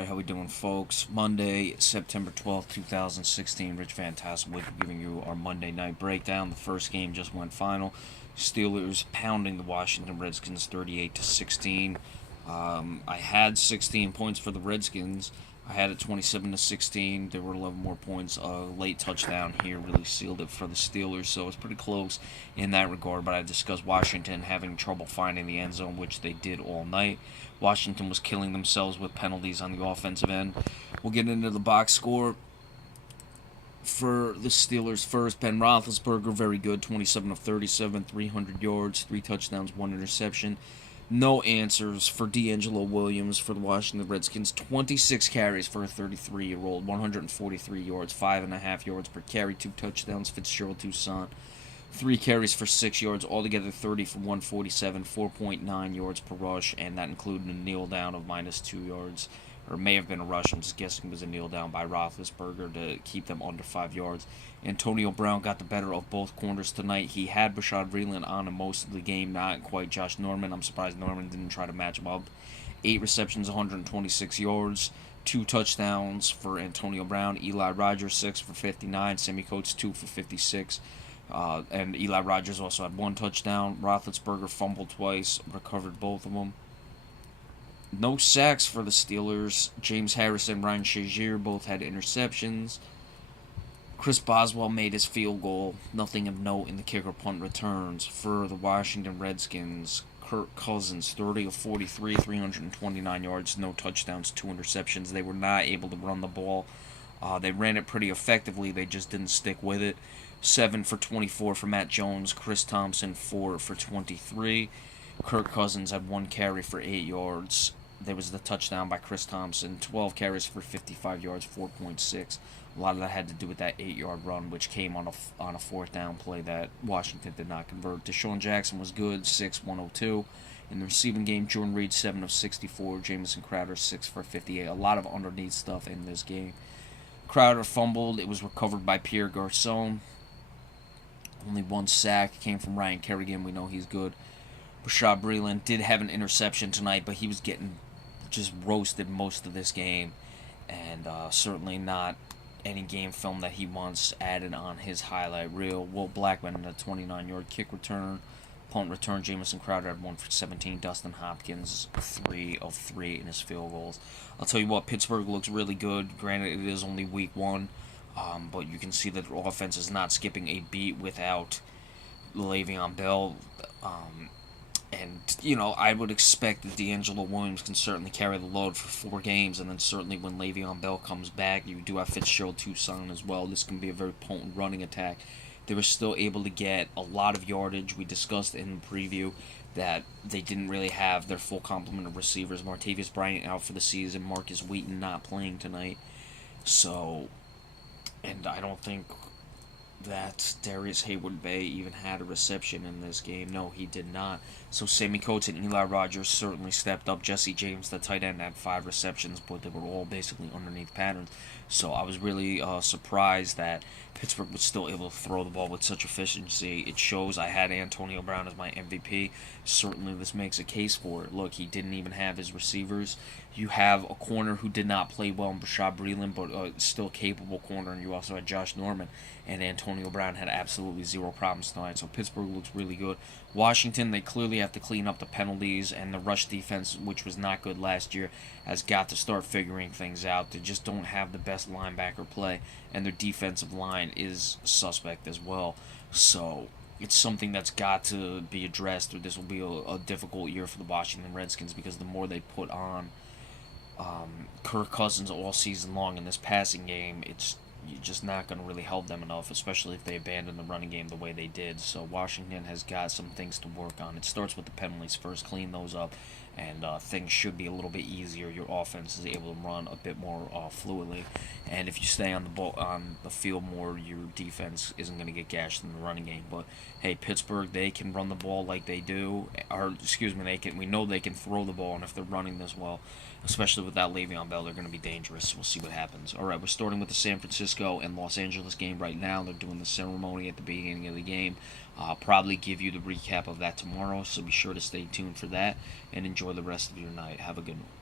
Alright, how we doing, folks? Monday, September 12th, 2016. Rich Fantastic giving you our Monday night breakdown. The first game just went final. Steelers pounding the Washington Redskins 38-16. I had 16 points for the Redskins. I had it 27-16. There were 11 more points. A late touchdown here really sealed it for the Steelers, so it's pretty close in that regard. But I discussed Washington having trouble finding the end zone, which they did all night. Washington was killing themselves with penalties on the offensive end. We'll get into the box score for the Steelers first. Ben Roethlisberger, very good, 27 of 37, 300 yards, 3 touchdowns, 1 interception. No answers for D'Angelo Williams for the Washington Redskins. 26 carries for a 33-year-old, 143 yards, 5.5 yards per carry, 2 touchdowns. Fitzgerald Toussaint, 3 carries for 6 yards, altogether 30 for 147, 4.9 yards per rush, and that included a kneel down of -2 yards. Or may have been a rush. I'm just guessing it was a kneel down by Roethlisberger to keep them under 5 yards. Antonio Brown got the better of both corners tonight. He had Bashaud Breeland on him most of the game, not quite Josh Norman. I'm surprised Norman didn't try to match him up. 8 receptions, 126 yards, 2 touchdowns for Antonio Brown. Eli Rogers, 6 for 59. Sammy Coates, 2 for 56. And Eli Rogers also had 1 touchdown. Roethlisberger fumbled twice, recovered both of them. No sacks for the Steelers. James Harris and Ryan Shazier both had interceptions. Chris Boswell made his field goal. Nothing of note in the kicker punt returns. For the Washington Redskins, Kirk Cousins, 30 of 43, 329 yards, no touchdowns, 2 interceptions. They were not able to run the ball. They ran it pretty effectively. They just didn't stick with it. 7 for 24 for Matt Jones. Chris Thompson, 4 for 23. Kirk Cousins had 1 carry for 8 yards. There was the touchdown by Chris Thompson. 12 carries for 55 yards, 4.6. A lot of that had to do with that 8-yard run, which came on a 4th down play that Washington did not convert. Deshaun Jackson was good, 6, 102. In the receiving game, Jordan Reed, 7 of 64. Jamison Crowder, 6 for 58. A lot of underneath stuff in this game. Crowder fumbled. It was recovered by Pierre Garcon. Only 1 sack came from Ryan Kerrigan. We know he's good. Bashaud Breeland did have an interception tonight, but he was getting just roasted most of this game, and certainly not any game film that he wants added on his highlight reel. Will Blackman in a 29-yard kick return. Punt return, Jamison Crowder had 1 for 17. Dustin Hopkins, 3 of 3 in his field goals. I'll tell you what, Pittsburgh looks really good. Granted, it is only week 1, but you can see that the offense is not skipping a beat without Le'Veon Bell. And, you know, I would expect that D'Angelo Williams can certainly carry the load for 4 games, and then certainly when Le'Veon Bell comes back, you do have Fitzgerald Toussaint as well. This can be a very potent running attack. They were still able to get a lot of yardage. We discussed in the preview that they didn't really have their full complement of receivers. Martavis Bryant out for the season, Marcus Wheaton not playing tonight. So, and I don't think that Darius Hayward-Bay even had a reception in this game. No, he did not. So Sammy Coates and Eli Rogers certainly stepped up. Jesse James, the tight end, had 5 receptions, but they were all basically underneath patterns. So I was really surprised that Pittsburgh was still able to throw the ball with such efficiency. It shows. I had Antonio Brown as my MVP. Certainly this makes a case for it. Look, he didn't even have his receivers. You have a corner who did not play well in Bashaud Breeland, but still capable corner, and you also had Josh Norman, and Antonio Brown had absolutely 0 problems tonight. So Pittsburgh looks really good. Washington, they clearly have to clean up the penalties, and the rush defense, which was not good last year, has got to start figuring things out. They just don't have the best linebacker play, and their defensive line is suspect as well. So it's something that's got to be addressed, or this will be a difficult year for the Washington Redskins, because the more they put on Kirk Cousins all season long in this passing game, you're just not going to really help them enough, especially if they abandon the running game the way they did. So Washington has got some things to work on. It starts with the penalties first, clean those up, and things should be a little bit easier. Your offense is able to run a bit more fluidly, and if you stay on the field more, your defense isn't going to get gashed in the running game. But hey, Pittsburgh, they can run the ball like they do, or excuse me, we know they can throw the ball, and if they're running this well, especially without Le'Veon Bell, they're going to be dangerous. We'll see what happens. All right, we're starting with the San Francisco and Los Angeles game right now. They're doing the ceremony at the beginning of the game. I'll probably give you the recap of that tomorrow, so be sure to stay tuned for that, and enjoy the rest of your night. Have a good one.